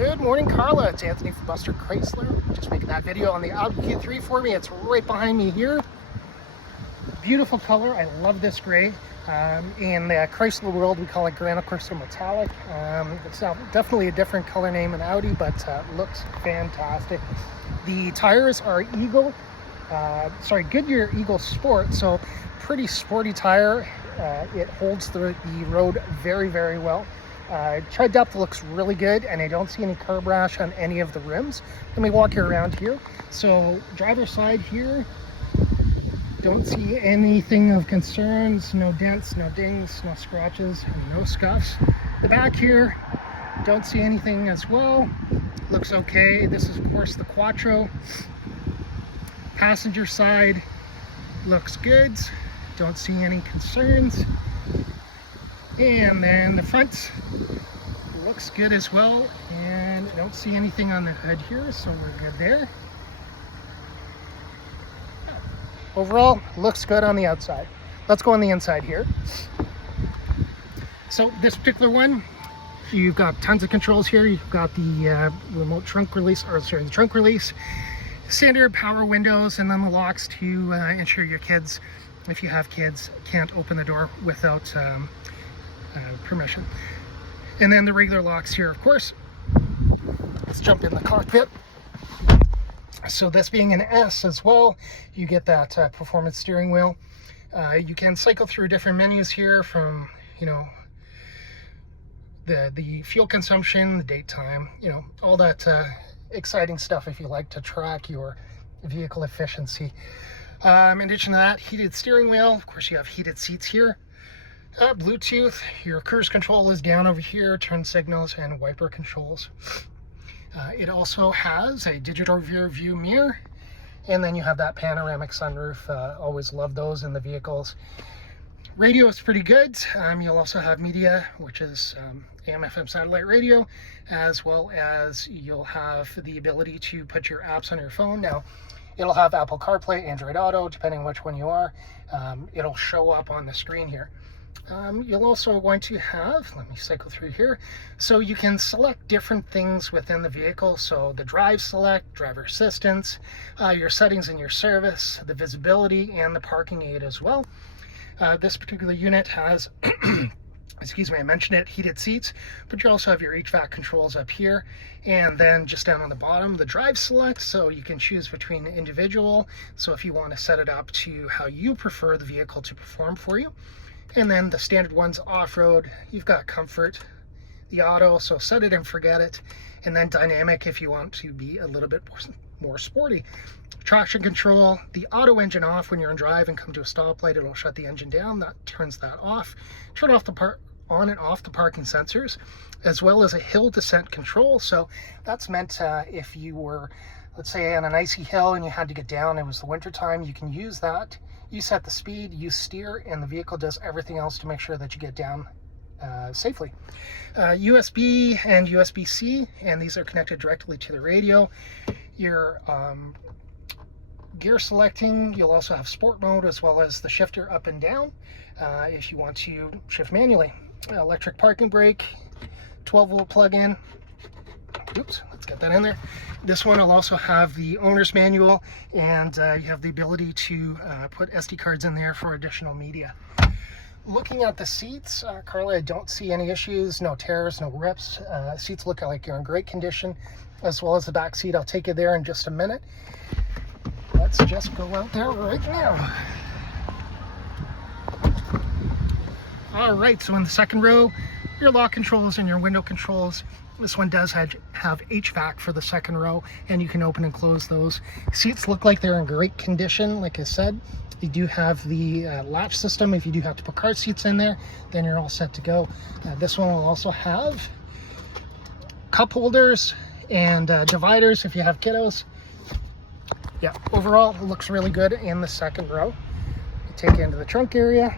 Good morning, Carla. It's Anthony from Buster Chrysler. Just making that video on the Audi Q3 for me. It's right behind me here. Beautiful color. I love this gray. In the Chrysler world, we call it Granite Crystal Metallic. It's definitely a different color name in Audi, but looks fantastic. The tires are Goodyear Eagle Sport, so pretty sporty tire. It holds the road very, very well. Tread depth looks really good, and I don't see any curb rash on any of the rims. Let me walk you around here. So driver's side here, don't see anything of concerns, no dents, no dings, no scratches, and no scuffs. The back here, don't see anything as well. Looks okay. This is of course the Quattro. Passenger side looks good. Don't see any concerns. And then the front looks good as well, and I don't see anything on the hood here, so we're good there. Overall, looks good on the outside. Let's go on the inside here. So this particular one, you've got tons of controls here. You've got the remote trunk release, the trunk release, standard power windows, and then the locks to ensure your kids, if you have kids, can't open the door without permission. And then the regular locks here, of course. Let's jump in the cockpit. So this being an S as well, you get that performance steering wheel. You can cycle through different menus here from, the fuel consumption, the date time, all that exciting stuff if you like to track your vehicle efficiency. In addition to that, heated steering wheel. Of course, you have heated seats here. Bluetooth, your cruise control is down over here, turn signals, and wiper controls. It also has a digital rear view mirror, and then you have that panoramic sunroof. Always love those in the vehicles. Radio is pretty good. You'll also have media, which is AM/FM satellite radio, as well as you'll have the ability to put your apps on your phone. Now, it'll have Apple CarPlay, Android Auto, depending which one you are. It'll show up on the screen here. You'll also going to have, let me cycle through here, so you can select different things within the vehicle. So the drive select, driver assistance, your settings in your service, the visibility, and the parking aid as well. This particular unit has, excuse me, I mentioned it, heated seats, but you also have your HVAC controls up here, and then just down on the bottom, the drive select, so you can choose between individual, so if you want to set it up to how you prefer the vehicle to perform for you. And then the standard ones, off-road, you've got comfort, the auto, so set it and forget it, and then dynamic if you want to be a little bit more sporty. Traction control, the auto engine off when you're in drive and come to a stoplight, it'll shut the engine down, that turns that off. Turn off the on and off the parking sensors, as well as a hill descent control. So that's meant if you were, let's say, on an icy hill and you had to get down, it was the winter time, you can use that. You set the speed, you steer, and the vehicle does everything else to make sure that you get down safely. USB and USB-C, and these are connected directly to the radio. Your gear selecting, you'll also have sport mode as well as the shifter up and down if you want to shift manually. Electric parking brake, 12-volt plug-in. Oops, let's get that in there. This one will also have the owner's manual, and you have the ability to put SD cards in there for additional media. Looking at the seats, Carla, I don't see any issues, no tears, no rips. Seats look like you're in great condition, as well as the back seat. I'll take you there in just a minute. Let's just go out there right now. All right, so in the second row, your lock controls and your window controls. This one does have HVAC for the second row, and you can open and close those. Seats look like they're in great condition. Like I said, they do have the latch system. If you do have to put car seats in there, then you're all set to go. This one will also have cup holders and dividers if you have kiddos. Yeah, overall, it looks really good in the second row. Take you into the trunk area.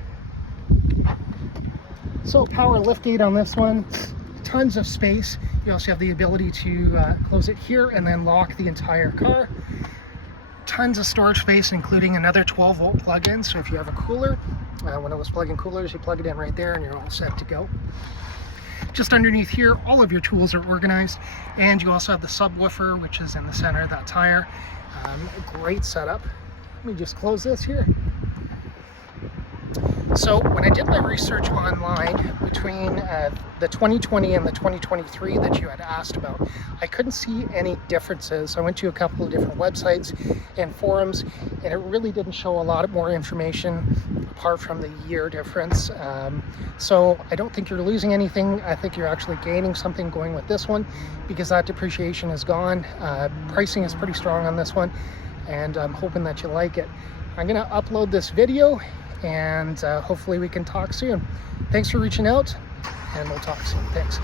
So power lift gate on this one. Tons of space. You also have the ability to close it here and then lock the entire car. Tons of storage space, including another 12-volt plug-in. So if you have a cooler, when it was plug-in coolers, you plug it in right there and you're all set to go. just underneath here, all of your tools are organized, and you also have the subwoofer, which is in the center of that tire. Great setup. Let me just close this here. So when I did my research online between the 2020 and the 2023 that you had asked about, I couldn't see any differences. I went to a couple of different websites and forums, and it really didn't show a lot more information apart from the year difference. So I don't think you're losing anything. I think you're actually gaining something going with this one, because that depreciation is gone. Pricing is pretty strong on this one, and I'm hoping that you like it. I'm gonna upload this video, and hopefully we can talk soon. Thanks for reaching out, and we'll talk soon. Thanks.